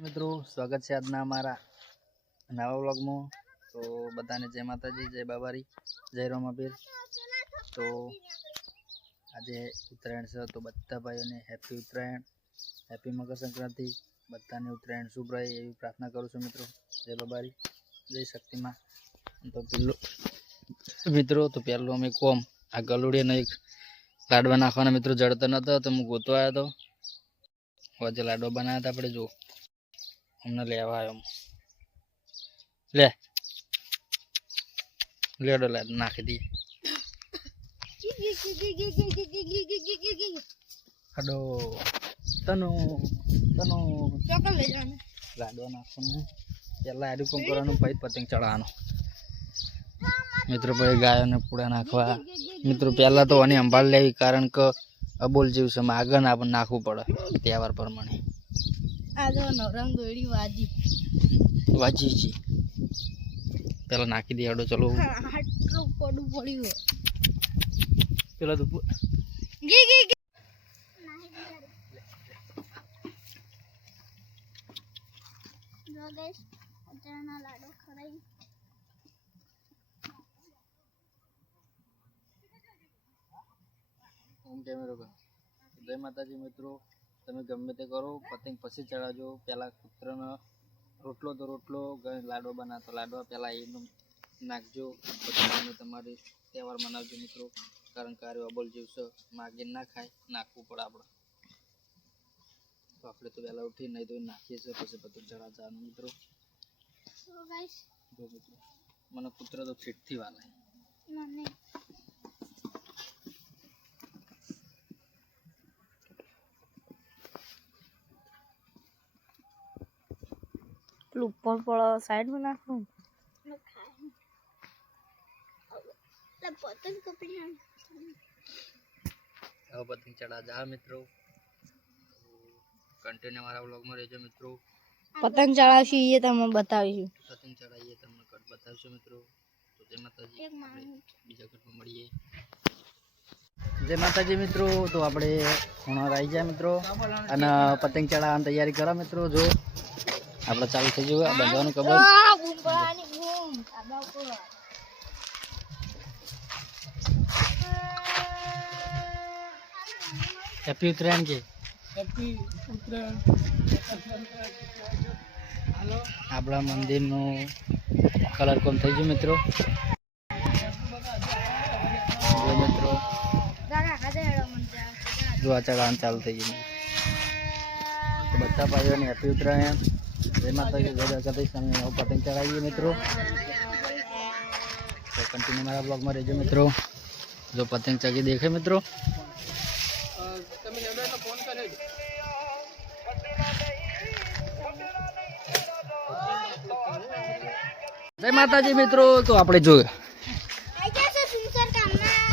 મિત્રો સ્વાગત છે આજના અમારા નવા વ્લોગમાં। તો બધાને જય માતાજી, જય બાબારી, જય રોમાબીર। તો આજે ઉત્તરાયણ છે, તો બધા ભાઈઓને હેપી ઉત્તરાયણ, હેપી મકર સંક્રાંતિ। બધાને ઉત્તરાયણ શુભ રહે એવી પ્રાર્થના કરું છું મિત્રો। જય બાબારી, જય શક્તિમાં। તો પેલું મિત્રો તો પહેલું અમે કોમ આ ગલુડીને એક લાડવા નાખવાના મિત્રો જડતો નતો, તો હું ગોતો આવ્યો હતો। આજે લાડવા બનાવ્યા હતા આપણે, જો અમને લેવા આવ્યો લેડો લાડ નાખી દઈએ। હડો તનો તનો લાડવા નાખવાનું પેલા આડું કોમ કરવાનું, પછી પતંગ ચડાવવાનું મિત્રો। પછી ગાયોને પૂડા નાખવા મિત્રો। પહેલા તો આની સંભાળ લેવી, કારણ કે અબોલ જેવું છે, આગળ આપણને નાખવું પડે તહેવાર પ્રમાણે। વાજી છે પેલા નાખી દે હડો, ચલો પેલા તો જય માતાજી મિત્રો। તમે ગમે તે કરો, પતંગ પછી ચડાવજો। પેલા કૂતરાનો રોટલો તો રોટલો, લાડવા બનાવતો લાડવા પેલા એનું નાખજો, પછી તમે તમારી તહેવાર મનાવજો મિત્રો। કારણ કે આ અબોલ જેવું છે, માગીને ના ખાય, નાખવું પડે આપણે। તો આપણે તો વહેલા ઉઠી નહીં તો નાખીએ છીએ, પછી પતંગ ચડાવવા જવાનું મિત્રો। જો મિત્રો મને કૂતરો તો ફીટથી વાલે। ऊपर पड़ा साइड में नाखो पतंग चढ़ा जा मित्रों। कंटिन्यू हमारा व्लॉग में रहजो मित्रों। पतंग चढ़ावशी ये तमे बतावीशु, पतंग चढ़ाइए તમને કટ બતાવશું મિત્રો। તો જય માતાજી, બીજા કટમાં મળીએ। જય માતાજી મિત્રો। તો આપણે હોણાર આવી ગયા મિત્રો, અને પતંગ ચડાવવાની તૈયારી કરો મિત્રો। જો આપણે ચાલુ થઈ ગયું આ બંધવાનું કબર। હેપી ઉત્તરાયણ કે હેપી ઉત્તરાયણ। આપણા મંદિરનું કલર કોમ થઈ ગયું મિત્રો। જો મિત્રો જો આ ચડાવવાનું ચાલુ થઈ ગયું। તો બધા ભાઈઓને હેપી ઉત્તરાયણ, જય માતાજી, જય દ્વારકાધીશ। અમે પતંગ ચડાવીએ મિત્રો। તો કન્ટિન્યુ મારા બ્લોગમાં રહેજો મિત્રો। જો પતંગ ચગી દેખાય મિત્રો। જય માતાજી મિત્રો। તો આપણે જોયું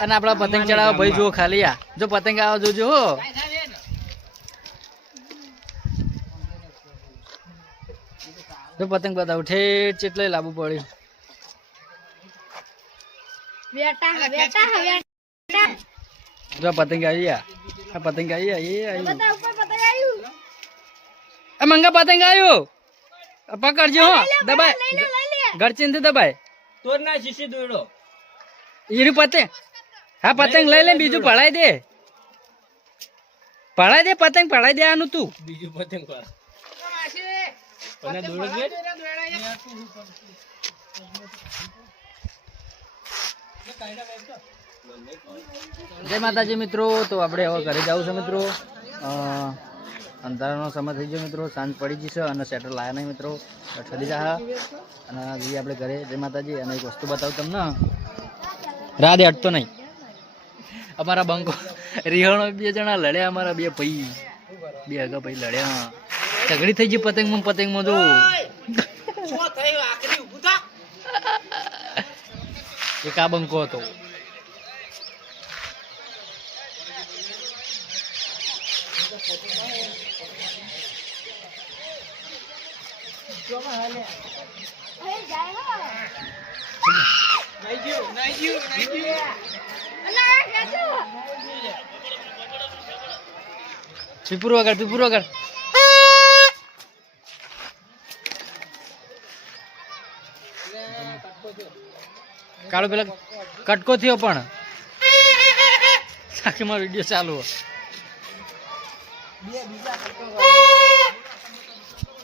અને આપણા પતંગ ચડાવવા ભાઈ જો ખાલી આ જો પતંગ આવો જોજો હો। જો પતંગ બતાવું ઠેઠ ચેટલે લાવવું પડ્યું। જો પતંગ આવી આ પતંગ આવી એ આવ્યું મંગા પતંગ આવ્યું। પકડજો હો, દબાય ગરચીનથી દબાય તો ના શીશી દોડો ઈરી પતંગ। હા પતંગ લઈ લે, બીજું પડાઈ દે, પડાઈ દે પતંગ પડાઈ દે આનું તું બીજું પતંગ જય માતાજી મિત્રો। તો આપણે હવે ઘરે જવું છે મિત્રો। અંધારાનો સમય થઈ ગયો મિત્રો, સાંજ પડી જશે અને શેટર લાયા નહીં મિત્રો, ઠરી જા અને જઈએ આપણે ઘરે। જય માતાજી। અને એક વસ્તુ બતાવું તમને, રાધે હટતો નહીં। અમારા બંકો રિહાણો બે જણા લડ્યા, અમારા બે ભાઈ બે આગા ભાઈ લડ્યા, ઝઘડી થઈ ગઈ પતંગમાં જો એક આ બંકો હતો। પીપુર વગર કાળો પેલા કટકો થયો પણ સાખીમાં વિડીયો ચાલુ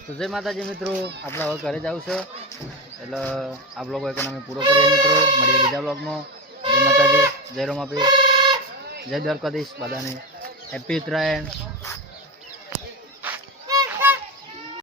તો જય માતાજી મિત્રો, આપણે હવે ઘરે જ આવશે એટલે આ બ્લોગ એક અમે પૂરો કરીએ મિત્રો. મળીએ બીજા બ્લોગમાં. જય માતાજી, જય રોમાપીર, જય દ્વારકાધીશ, બધાને હેપી ઉત્તરાયણ.